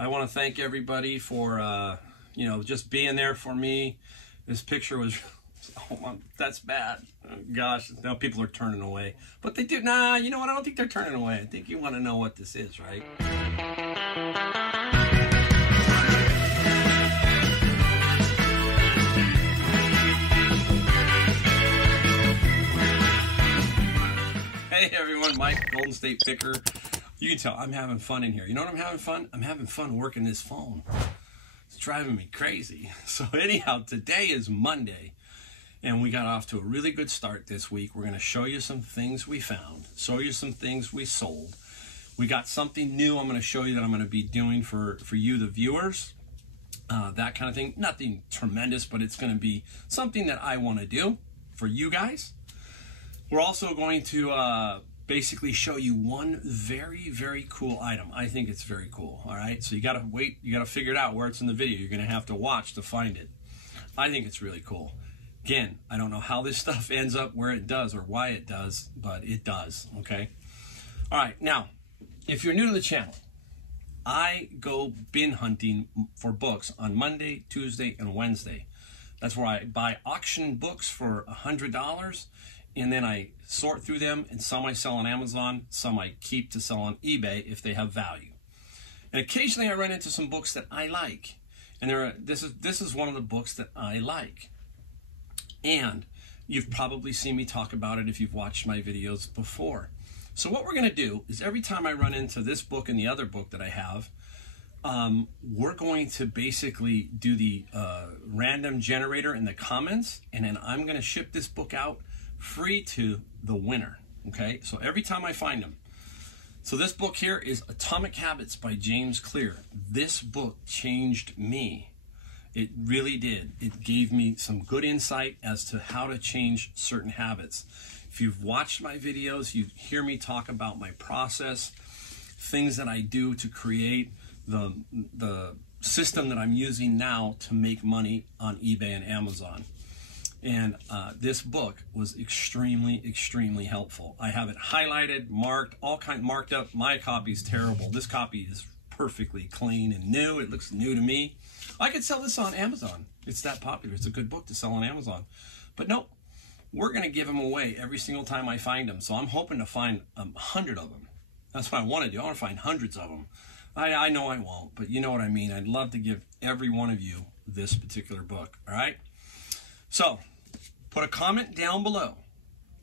I want to thank everybody for, just being there for me. This picture was, oh, that's bad. Oh, gosh, now people are turning away. But they do, nah, you know what? I don't think they're turning away. I think you want to know what this is, right? Hey everyone, Mike, Golden State Picker. You can tell I'm having fun in here. You know what I'm having fun? I'm having fun working this phone. It's driving me crazy. So anyhow, today is Monday, and we got off to a really good start this week. We're going to show you some things we found, show you some things we sold. We got something new I'm going to show you that I'm going to be doing for you, the viewers. That kind of thing. Nothing tremendous, but it's going to be something that I want to do for you guys. We're also going to basically show you one very, very cool item. I think it's very cool, all right? So you got to wait. You got to figure it out where it's in the video. You're going to have to watch to find it. I think it's really cool. Again, I don't know how this stuff ends up where it does or why it does, but it does, okay? All right, now, if you're new to the channel, I go bin hunting for books on Monday, Tuesday, and Wednesday. That's where I buy auction books for $100, and then I sort through them, and some I sell on Amazon, some I keep to sell on eBay if they have value. And occasionally I run into some books that I like, and this is one of the books that I like. And you've probably seen me talk about it if you've watched my videos before. So what we're going to do is every time I run into this book and the other book that I have, we're going to basically do the random generator in the comments, and then I'm going to ship this book out free to the winner. Okay, so every time I find them. So this book here is Atomic Habits by James Clear. This book changed me. It really did. It gave me some good insight as to how to change certain habits. If you've watched my videos, you hear me talk about my process, things that I do to create the system that I'm using now to make money on eBay and Amazon. And this book was extremely, extremely helpful. I have it highlighted, marked, marked up. My copy is terrible. This copy is perfectly clean and new. It looks new to me. I could sell this on Amazon. It's that popular. It's a good book to sell on Amazon. But nope, we're going to give them away every single time I find them. So I'm hoping to find 100 of them. That's what I want to do. I want to find hundreds of them. I know I won't, but you know what I mean. I'd love to give every one of you this particular book, all right? So put a comment down below.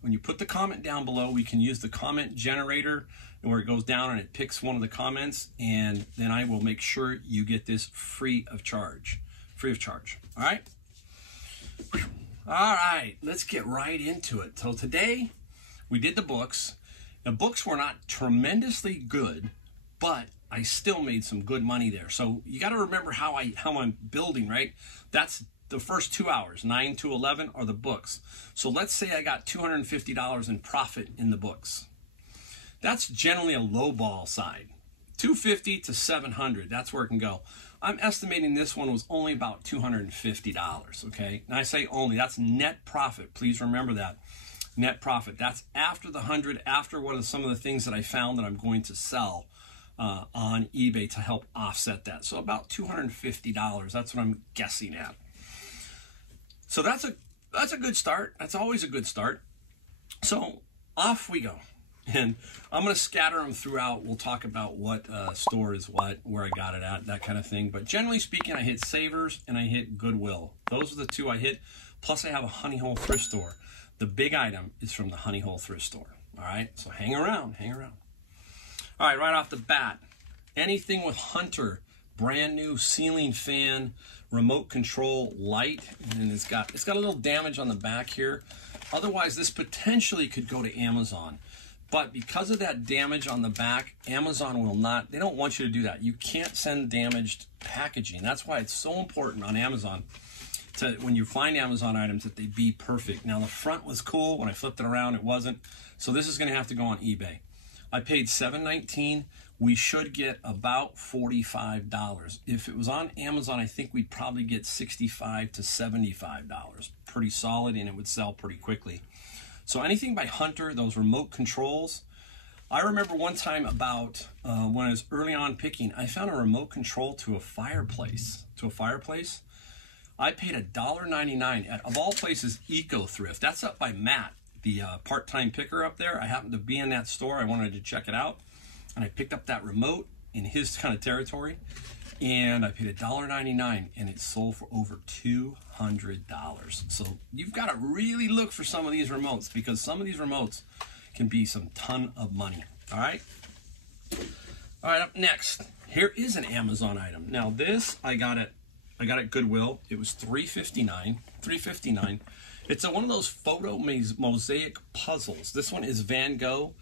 When you put the comment down below, we can use the comment generator where it goes down and it picks one of the comments, and then I will make sure you get this free of charge. Free of charge, all right? All right, let's get right into it. So today we did the books. The books were not tremendously good, but I still made some good money there. So you got to remember how I'm building, right? That's the first 2 hours, 9 to 11, are the books. So let's say I got $250 in profit in the books. That's generally a low ball side. $250 to $700, that's where it can go. I'm estimating this one was only about $250, okay? And I say only, that's net profit. Please remember that. Net profit. That's after the 100, after what are some of the things that I found that I'm going to sell on eBay to help offset that. So about $250, that's what I'm guessing at. So that's a good start. That's always a good start. So off we go. And I'm going to scatter them throughout. We'll talk about what store is what, where I got it at, that kind of thing. But generally speaking, I hit Savers and I hit Goodwill. Those are the two I hit. Plus I have a Honey Hole thrift store. The big item is from the Honey Hole thrift store. All right, so hang around, hang around. All right, right off the bat, anything with Hunter, brand new ceiling fan, remote control light, and it's got a little damage on the back here. Otherwise, this potentially could go to Amazon. But because of that damage on the back, Amazon will not, they don't want you to do that. You can't send damaged packaging. That's why it's so important on Amazon to, when you find Amazon items, that they be perfect. Now the front was cool. When I flipped it around, it wasn't. So this is going to have to go on eBay. I paid $7.19. We should get about $45. If it was on Amazon, I think we'd probably get $65 to $75. Pretty solid, and it would sell pretty quickly. So anything by Hunter, those remote controls, I remember one time about when I was early on picking, I found a remote control to a fireplace. I paid $1.99 at, of all places, Eco Thrift. That's up by Matt, the part-time picker up there. I happened to be in that store. I wanted to check it out. And I picked up that remote in his kind of territory. And I paid $1.99 and it sold for over $200. So you've got to really look for some of these remotes, because some of these remotes can be some ton of money. All right. All right, up next, here is an Amazon item. Now this, I got at Goodwill. It was $3.59. It's one of those photo mosaic puzzles. This one is Van Gogh,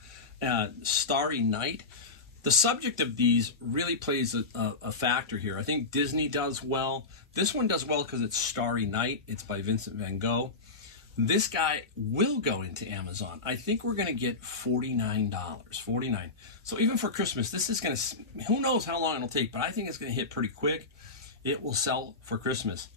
Starry Night. The subject of these really plays a factor here. I think Disney does well. This one does well because it's Starry Night. It's by Vincent van Gogh. This guy will go into Amazon. I think we're going to get $49. $49. So even for Christmas, this is going to, who knows how long it'll take, but I think it's going to hit pretty quick. It will sell for Christmas.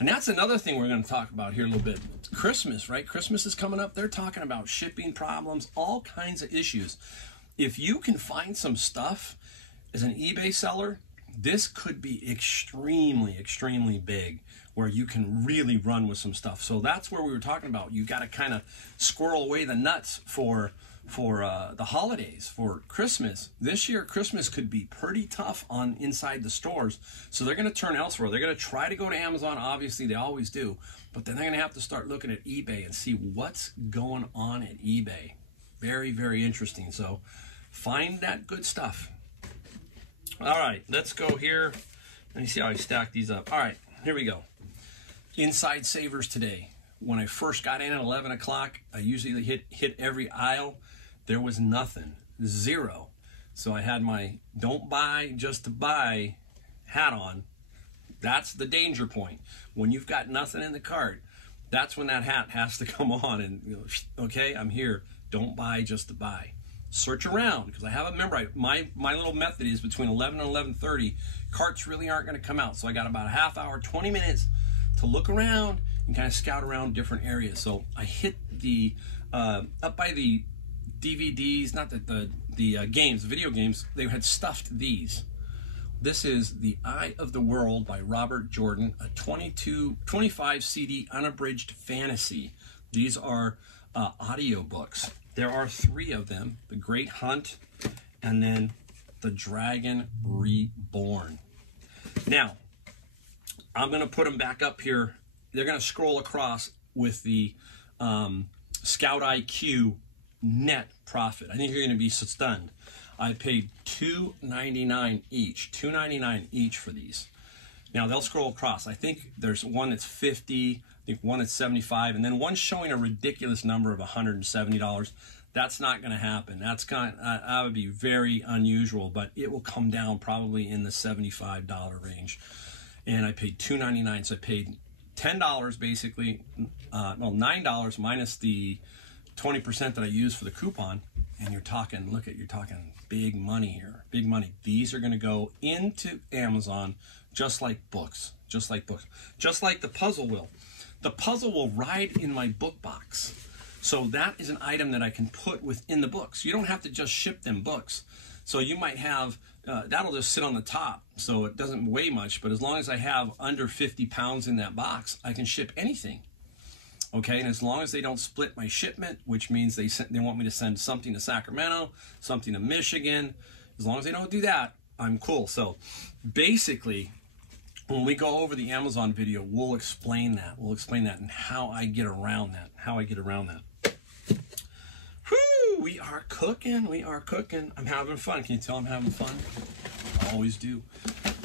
And that's another thing we're going to talk about here a little bit. Christmas, right? Christmas is coming up. They're talking about shipping problems, all kinds of issues. If you can find some stuff as an eBay seller, this could be extremely, extremely big, where you can really run with some stuff. So that's where we were talking about. You got to kind of squirrel away the nuts for the holidays, for Christmas. This year, Christmas could be pretty tough on inside the stores. So they're going to turn elsewhere. They're going to try to go to Amazon. Obviously, they always do. But then they're going to have to start looking at eBay and see what's going on at eBay. Very, very interesting. So find that good stuff. All right, let's go here. Let me see how I stack these up. All right, here we go. Inside savers today. When I first got in at 11 o'clock, I usually hit every aisle. There was nothing, zero. So I had my don't buy just to buy hat on. That's the danger point. When you've got nothing in the cart, that's when that hat has to come on and, you know, okay, I'm here. Don't buy just to buy. Search around, because I have a member. My little method is between 11 and 11:30. Carts really aren't going to come out, so I got about a half hour, 20 minutes to look around and kind of scout around different areas. So I hit the up by the DVDs, not the games, the video games. They had stuffed these. This is The Eye of the World by Robert Jordan, a 25 CD unabridged fantasy. These are audiobooks. There are 3 of them: The Great Hunt, and then The Dragon Reborn. Now, I'm going to put them back up here. They're going to scroll across with the Scout IQ net profit. I think you're going to be stunned. I paid $2.99 each. $2.99 each for these. Now, they'll scroll across. I think there's one that's $50, I think one that's $75, and then one showing a ridiculous number of $170. That's not going to happen. That would be very unusual, but it will come down probably in the $75 range. And I paid $2.99, so I paid $10 basically, well, $9 minus the 20% that I used for the coupon. And you're talking big money here, big money. These are going to go into Amazon just like books, just like the puzzle will. The puzzle will ride in my book box. So that is an item that I can put within the books. You don't have to just ship them books. So you might have, that'll just sit on the top, so it doesn't weigh much, but as long as I have under 50 pounds in that box, I can ship anything. Okay, and as long as they don't split my shipment, which means they want me to send something to Sacramento, something to Michigan, as long as they don't do that, I'm cool. So basically, when we go over the Amazon video, we'll explain that. We'll explain that and how I get around that. Whew, we are cooking. I'm having fun. Can you tell I'm having fun? I always do.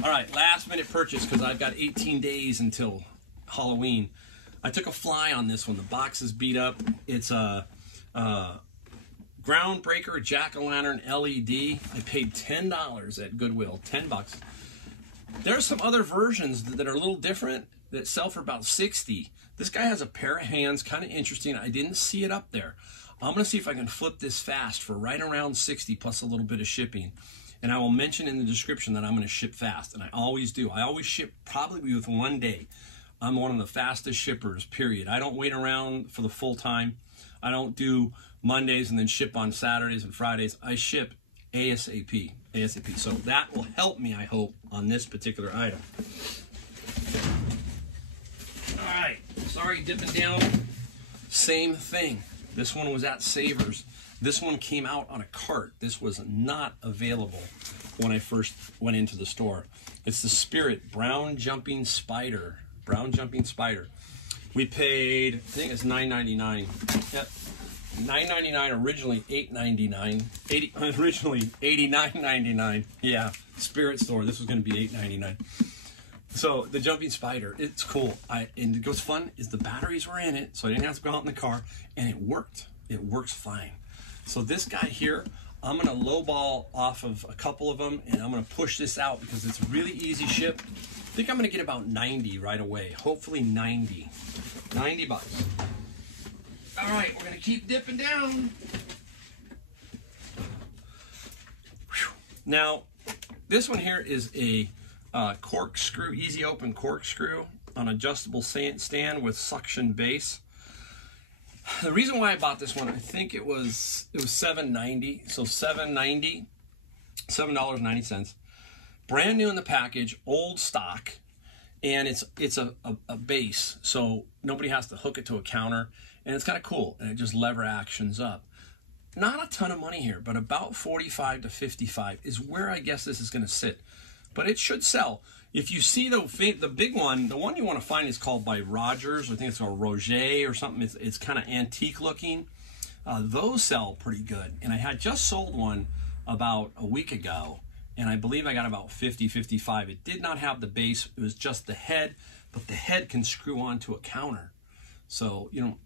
All right, last minute purchase, because I've got 18 days until Halloween. I took a fly on this one. The box is beat up. It's a Groundbreaker Jack-o'-lantern LED. I paid $10 at Goodwill, $10. There's some other versions that are a little different that sell for about $60. This guy has a pair of hands, kind of interesting. I didn't see it up there. I'm going to see if I can flip this fast for right around $60 plus a little bit of shipping. And I will mention in the description that I'm going to ship fast, and I always do. I always ship probably with 1 day. I'm one of the fastest shippers, period. I don't wait around for the full time. I don't do Mondays and then ship on Saturdays and Fridays. I ship ASAP. So that will help me, I hope, on this particular item. All right, sorry, dipping down. Same thing. This one was at Savers. This one came out on a cart. This was not available when I first went into the store. It's the Spirit Brown Jumping Spider. Brown Jumping Spider. We paid, I think it's $9.99. Yep. $9.99, originally $8.99. Originally $89.99. Yeah, Spirit store. This was going to be $8.99. So the Jumping Spider, it's cool. And what's fun is the batteries were in it, so I didn't have to go out in the car, and it worked. It works fine. So this guy here, I'm going to lowball off of a couple of them, and I'm going to push this out because it's really easy ship. I think I'm going to get about 90 right away. Hopefully 90. 90 bucks. All right, we're going to keep dipping down. Whew. Now, this one here is a corkscrew, easy open corkscrew on adjustable stand with suction base. The reason why I bought this one, I think it was $7.90. So $7.90, $7.90. Brand new in the package, old stock, and it's a base, so nobody has to hook it to a counter, and it's kind of cool, and it just lever actions up. Not a ton of money here, but about 45 to 55 is where I guess this is going to sit. But it should sell. If you see the big one, the one you want to find is called by Rogers. I think it's called Roger or something. It's kind of antique looking. Those sell pretty good. And I had just sold one about a week ago, and I believe I got about 50, 55. It did not have the base. It was just the head, but the head can screw onto a counter. So, you know,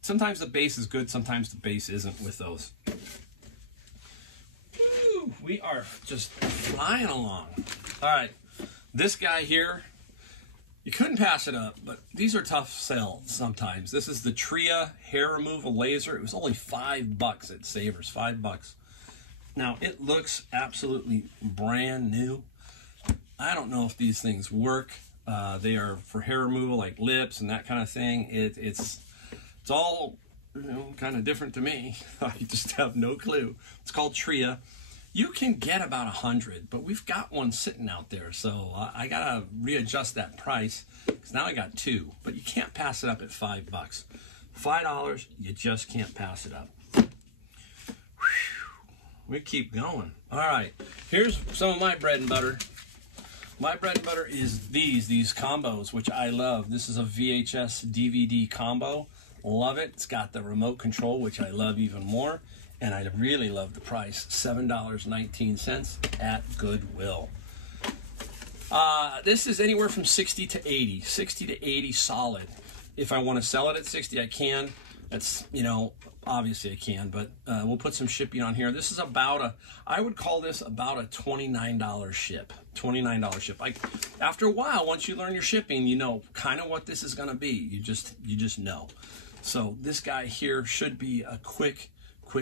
sometimes the base is good, sometimes the base isn't with those. We are just flying along. All right, this guy here, you couldn't pass it up, but these are tough sell sometimes. This is the Tria hair removal laser. It was only $5 at Savers, $5. Now, it looks absolutely brand new. I don't know if these things work. They are for hair removal, like lips and that kind of thing. It's all, you know, kind of different to me. I just have no clue. It's called Tria. You can get about 100, but we've got one sitting out there, so I gotta readjust that price because now I got two. But you can't pass it up at $5. $5, you just can't pass it up. Whew. We keep going. All right, here's some of my bread and butter. My bread and butter is these combos, which I love. This is a VHS DVD combo. Love it. It's got the remote control, which I love even more. And I really love the price, $7.19 at Goodwill. This is anywhere from 60 to 80, 60 to 80 solid. If I want to sell it at 60, I can. That's, you know, obviously I can, but we'll put some shipping on here. This is about I would call this about a $29 ship. $29 ship. After a while, once you learn your shipping, you know kind of what this is going to be. You just know. So this guy here should be a quick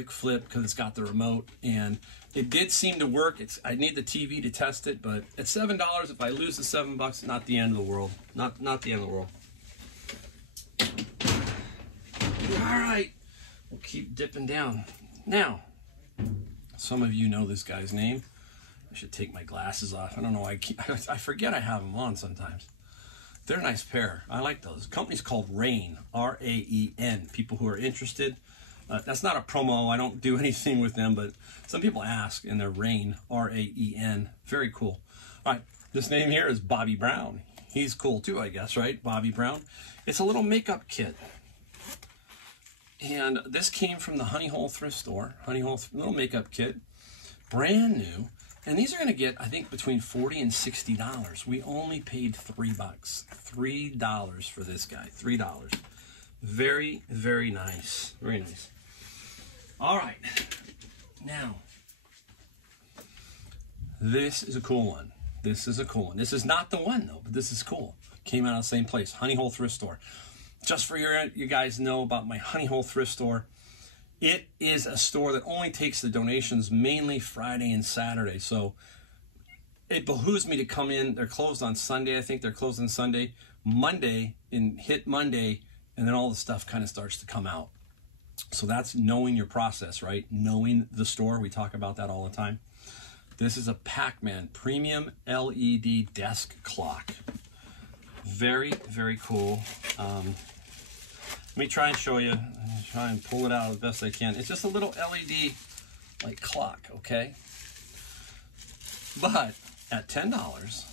flip because it's got the remote, and it did seem to work. I need the TV to test it, but at $7, if I lose the $7, not the end of the world. Not the end of the world. All right, we'll keep dipping down. Now, some of you know this guy's name. I should take my glasses off. I don't know why I forget I have them on sometimes. They're a nice pair. I like those. The company's called Rain, R-A-E-N. People who are interested. That's not a promo. I don't do anything with them, but some people ask, and they're Rain, R-A-E-N. Very cool. All right, this name here is Bobby Brown. He's cool too, I guess, right? Bobby Brown. It's a little makeup kit. And this came from the Honey Hole thrift store. Honey Hole little makeup kit. Brand new. And these are going to get, I think, between $40 and $60. We only paid $3. $3 for this guy. $3. Very, very nice. Very nice. All right. Now, this is a cool one. This is a cool one. This is not the one, though, but this is cool. Came out of the same place, Honey Hole Thrift Store. Just for you guys know about my Honey Hole Thrift Store, it is a store that only takes the donations mainly Friday and Saturday. So it behooves me to come in. They're closed on Sunday. I think they're closed on Sunday. Monday, and hit Monday, and then all the stuff kind of starts to come out. So that's knowing your process, right? Knowing the store. We talk about that all the time. This is a Pac-Man premium LED desk clock. Very, very cool. Let me try and show you. Try and pull it out as best I can. It's just a little LED like clock, okay? But at $10,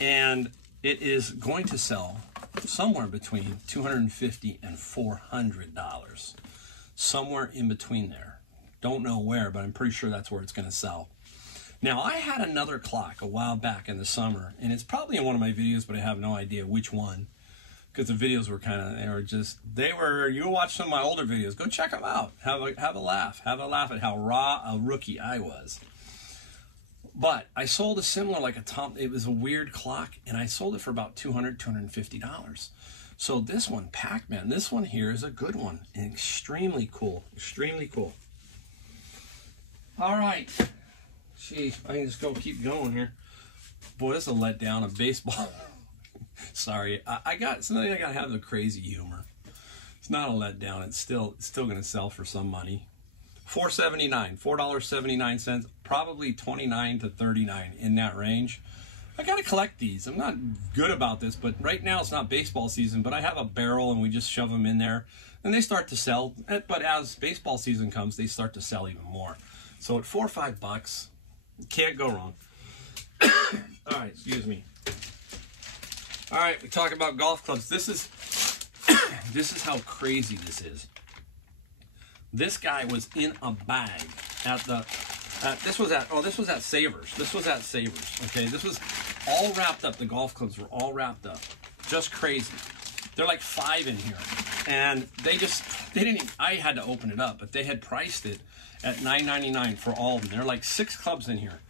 and it is going to sell somewhere between $250 and $400. Somewhere in between there. Don't know where, but I'm pretty sure that's where it's going to sell. Now, I had another clock a while back in the summer, and it's probably in one of my videos, but I have no idea which one, because the videos were you watch some of my older videos, go check them out, have a laugh at how raw a rookie I was. But I sold a similar, it was a weird clock, and I sold it for about $200, $250. So this one, Pac-Man, this one here is a good one, and extremely cool, extremely cool. All right. Gee, I can just keep going here. Boy, this is a letdown of baseball. Sorry, I got to have the crazy humor. It's not a letdown. It's still going to sell for some money. $4.79, probably $29 to $39 in that range. I got to collect these. I'm not good about this, but right now it's not baseball season, but I have a barrel and we just shove them in there and they start to sell. But as baseball season comes, they start to sell even more. So at $4 or $5, can't go wrong. All right, excuse me. All right, we talk about golf clubs. This is how crazy this is. This guy was in a bag this was at Savers. This was at Savers. Okay, this was all wrapped up. The golf clubs were all wrapped up. Just crazy. They're like 5 in here, and they didn't even, I had to open it up, but they had priced it at $9.99 for all of them. There are like 6 clubs in here.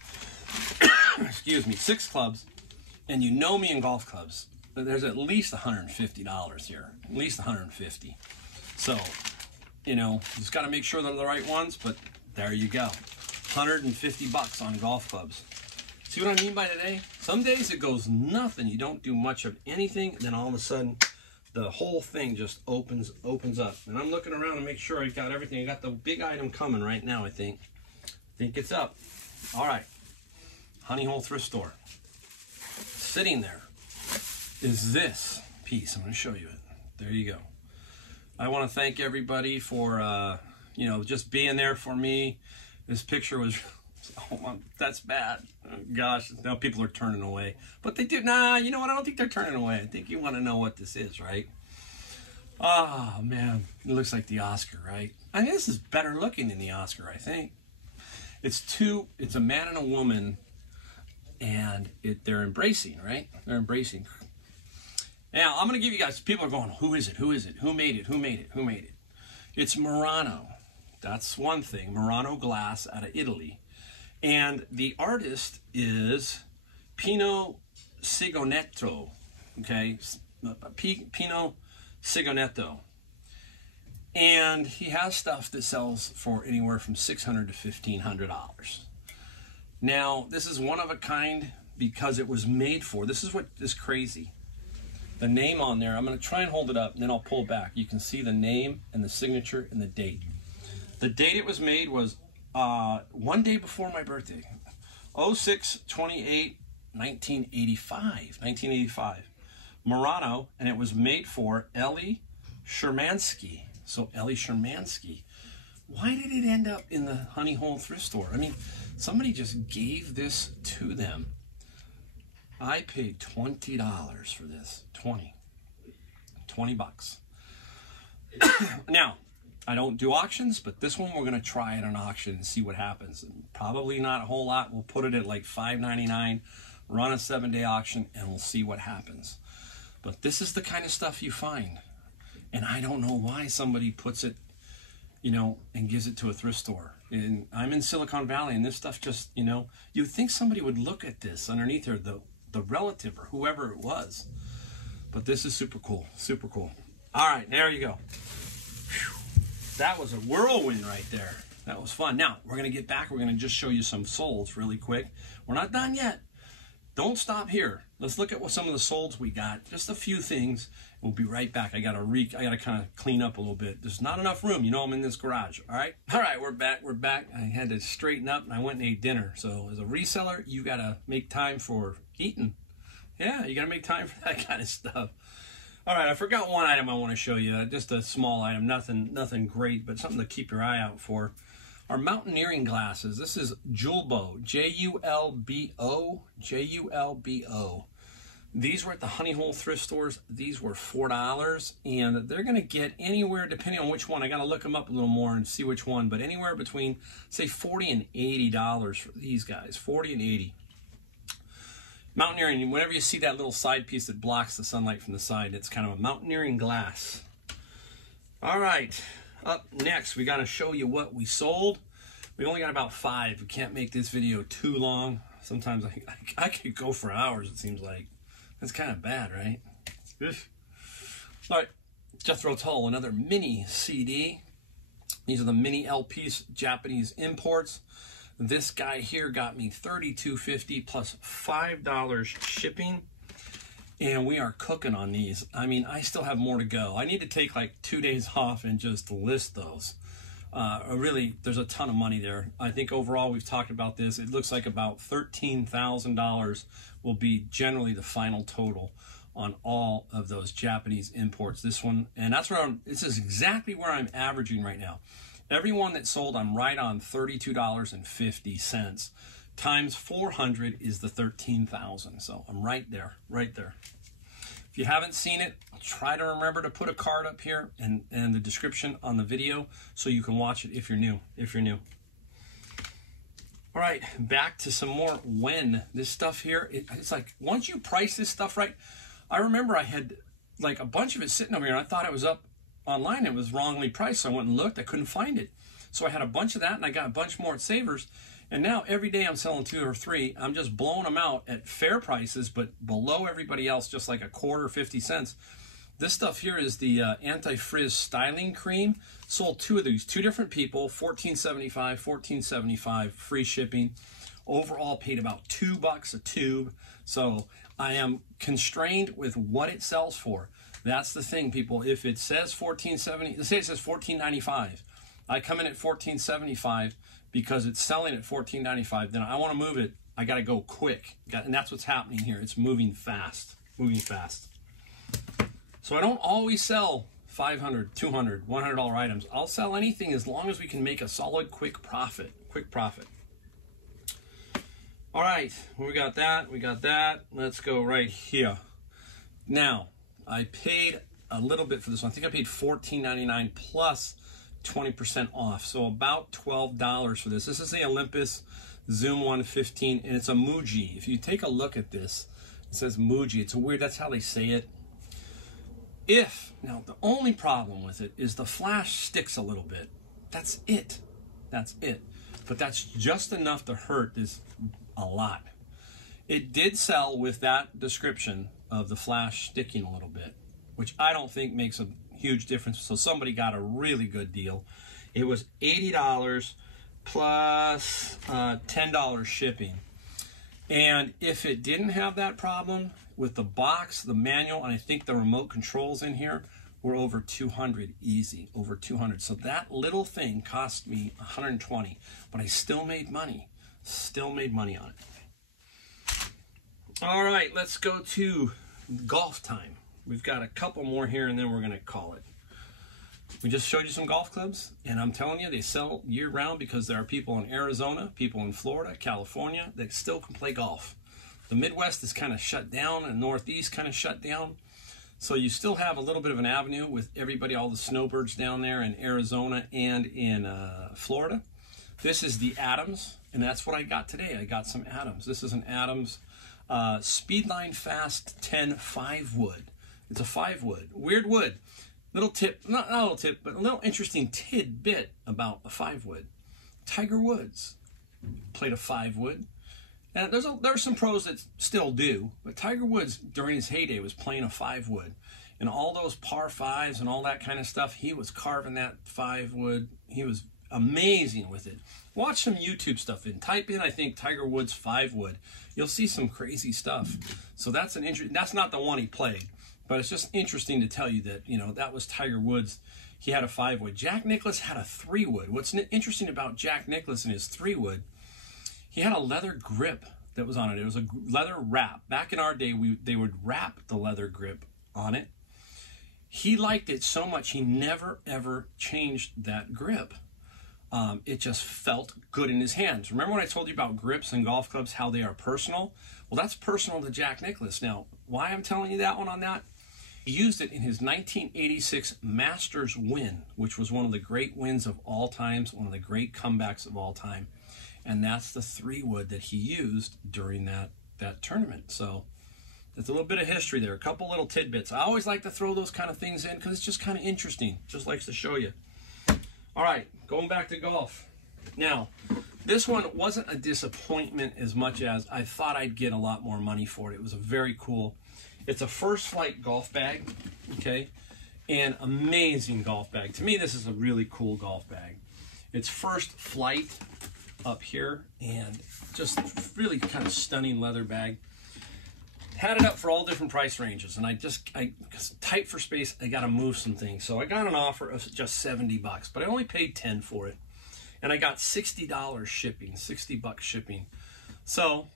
Excuse me, 6 clubs, and you know me in golf clubs. There's at least $150 here, at least $150. So, you know, just got to make sure they're the right ones. But there you go, $150 on golf clubs. See what I mean by today? Some days it goes nothing. You don't do much of anything, and then all of a sudden, the whole thing just opens up. And I'm looking around to make sure I got everything. I got the big item coming right now. I think it's up. All right, Honey Hole Thrift Store. Sitting there is this piece. I'm going to show you it. There you go. I want to thank everybody for just being there for me. This picture was, oh, that's bad. Oh, gosh, now people are turning away. But they do, nah, you know what? I don't think they're turning away. I think you want to know what this is, right? Oh, man. It looks like the Oscar, right? I mean, this is better looking than the Oscar, I think. It's a man and a woman, and they're embracing, right? They're embracing. Now, I'm going to give you guys, people are going, who is it? Who is it? Who made it? Who made it? Who made it? It's Murano. That's one thing. Murano glass out of Italy. And the artist is Pino Cigonetto. Okay? Pino Cigonetto. And he has stuff that sells for anywhere from $600 to $1,500. Now, this is one of a kind because it was made for. This is what is crazy. The name on there, I'm going to try and hold it up, and then I'll pull back. You can see the name and the signature and the date. The date it was made was one day before my birthday, 06/28/1985. Murano, and it was made for Ellie Shermansky. So Ellie Shermansky. Why did it end up in the Honey Hole Thrift Store? I mean, somebody just gave this to them. I paid $20 for this. $20 bucks. Now, I don't do auctions, but this one we're going to try at an auction and see what happens. Probably not a whole lot. We'll put it at like $5.99, run a 7-day auction, and we'll see what happens. But this is the kind of stuff you find. And I don't know why somebody puts it, and gives it to a thrift store. And I'm in Silicon Valley, and this stuff just, you'd think somebody would look at this underneath there, the relative or whoever it was. But this is super cool, super cool. All right, there you go. Whew. That was a whirlwind right there. That was fun. Now, we're going to get back. We're going to just show you some solds really quick. We're not done yet. don't stop here. Let's look at what some of the solds we got. Just a few things. We'll be right back. I gotta kind of clean up a little bit. There's not enough room. You know, I'm in this garage. All right, we're back. We're back. I had to straighten up, and I went and ate dinner. So as a reseller, you gotta make time for eating. Yeah, you gotta make time for that kind of stuff. All right, I forgot one item I want to show you. Just a small item, nothing great, but something to keep your eye out for. Our mountaineering glasses. This is Julbo, Julbo, Julbo. These were at the Honey Hole thrift stores. These were $4, and they're going to get anywhere, depending on which one. I got to look them up a little more and see which one, but anywhere between, say, $40 and $80 for these guys, $40 and $80. Mountaineering, whenever you see that little side piece that blocks the sunlight from the side, it's kind of a mountaineering glass. All right, up next, we got to show you what we sold. We only got about 5. We can't make this video too long. Sometimes I could go for hours, it seems like. That's kind of bad, right? All right, Jethro Tull, another mini CD. These are the mini LPs, Japanese imports. This guy here got me $32.50 plus $5 shipping. And we are cooking on these. I mean, I still have more to go. I need to take like 2 days off and just list those. Really, there's a ton of money there. I think overall, we've talked about this. It looks like about $13,000 will be generally the final total on all of those Japanese imports. This one, and that's where this is exactly where I'm averaging right now. Every one that sold, I'm right on $32.50. Times 400 is the 13,000. So I'm right there, right there. If you haven't seen it, try to remember to put a card up here and the description on the video so you can watch it if you're new. All right, back to some more Wen. This stuff here, it's like once you price this stuff right, I remember I had like a bunch of it sitting over here and I thought it was up online. It was wrongly priced, so I went and looked. I couldn't find it. So I had a bunch of that and I got a bunch more at Savers. And now every day I'm selling 2 or 3. I'm just blowing them out at fair prices, but below everybody else, just like a quarter, 50 cents. This stuff here is the anti-frizz styling cream. Sold 2 of these, 2 different people, $14.75, $14.75, free shipping. Overall paid about $2 a tube. So I am constrained with what it sells for. That's the thing, people. If it says $14.70, let's say it says $14.95. I come in at $14.75 because it's selling at $14.95. Then I want to move it. I got to go quick, and that's what's happening here. It's moving fast, So I don't always sell $500, $200, $100 items. I'll sell anything as long as we can make a solid, quick profit. All right, we got that. Let's go right here. Now, I paid a little bit for this one. I think I paid $14.99 plus 20% off, so about $12 for this. This is the Olympus Zoom 115, and it's a Muji. If you take a look at this, it says Muji. It's a weird, that's how they say it. Now the only problem with it is the flash sticks a little bit. That's it. But that's just enough to hurt this a lot. It did sell with that description of the flash sticking a little bit, which I don't think makes a huge difference. So somebody got a really good deal. It was $80 plus $10 shipping. And if it didn't have that problem with the box, the manual, and I think the remote controls in here, were over 200 easy, over 200. So that little thing cost me 120, but I still made money. On it. All right, let's go to golf time. We've got a couple more here and then we're gonna call it. We just showed you some golf clubs, and I'm telling you, they sell year-round because there are people in Arizona, people in Florida, California that still can play golf. The Midwest is kind of shut down, and Northeast kind of shut down. So you still have a little bit of an avenue with everybody, all the snowbirds down there in Arizona and in Florida. This is the Adams, and that's what I got today. I got some Adams. This is an Adams Speedline Fast 10 5-wood. It's a 5-wood. Weird wood. Little tip, not a little tip, but a little interesting tidbit about a 5-wood. Tiger Woods played a 5-wood. And there's some pros that still do, but Tiger Woods during his heyday was playing a 5-wood. And all those par 5s and all that kind of stuff, he was carving that 5-wood. He was amazing with it. Watch some YouTube stuff and type in, I think, Tiger Woods 5-wood. You'll see some crazy stuff. So that's that's not the one he played, but it's just interesting to tell you that, you know, that was Tiger Woods. He had a 5-wood. Jack Nicklaus had a 3-wood. What's interesting about Jack Nicklaus and his 3-wood, he had a leather grip that was on it. It was a leather wrap. Back in our day, they would wrap the leather grip on it. He liked it so much, he never, ever changed that grip. It just felt good in his hands. Remember when I told you about grips and golf clubs, how they are personal? Well, that's personal to Jack Nicklaus. Now, why I'm telling you that one on that? He used it in his 1986 Masters win, which was one of the great wins of all times, one of the great comebacks of all time. And that's the 3-wood that he used during that tournament. So there's a little bit of history there, a couple little tidbits. I always like to throw those kind of things in because it's just kind of interesting. Just likes to show you. All right, going back to golf. Now, this one wasn't a disappointment as much as I thought I'd get a lot more money for it. It was a very cool, it's a First Flight golf bag, okay? And amazing golf bag. To me, this is a really cool golf bag. It's First Flight up here, and just really kind of stunning leather bag. Had it up for all different price ranges, and I tight for space, I got to move some things. So I got an offer of just $70, but I only paid $10 for it. And I got $60 shipping, $60 shipping. So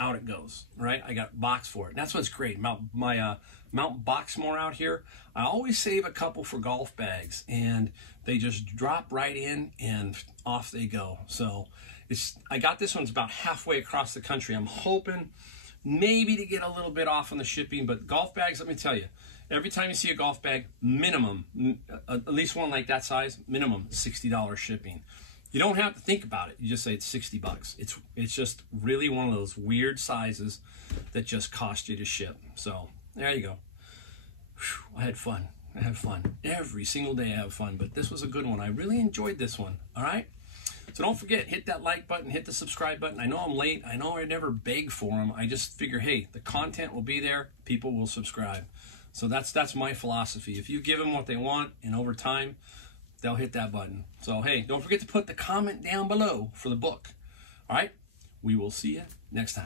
out it goes, right? I got box for it. And that's what's great. Mount Boxmore out here, I always save a couple for golf bags, and they just drop right in and off they go. So I got this one's about halfway across the country. I'm hoping maybe to get a little bit off on the shipping, but golf bags, let me tell you, every time you see a golf bag, minimum, at least one like that size, minimum $60 shipping. You don't have to think about it. You just say it's $60. It's just really one of those weird sizes that just cost you to ship. So there you go. Whew, I had fun. I have fun. Every single day I have fun, but this was a good one. I really enjoyed this one, all right? So don't forget, hit that like button, hit the subscribe button. I know I'm late. I know I never beg for them. I just figure, hey, the content will be there. People will subscribe. So that's my philosophy. If you give them what they want, and over time, they'll hit that button. So, hey, don't forget to put the comment down below for the book. All right? We will see you next time.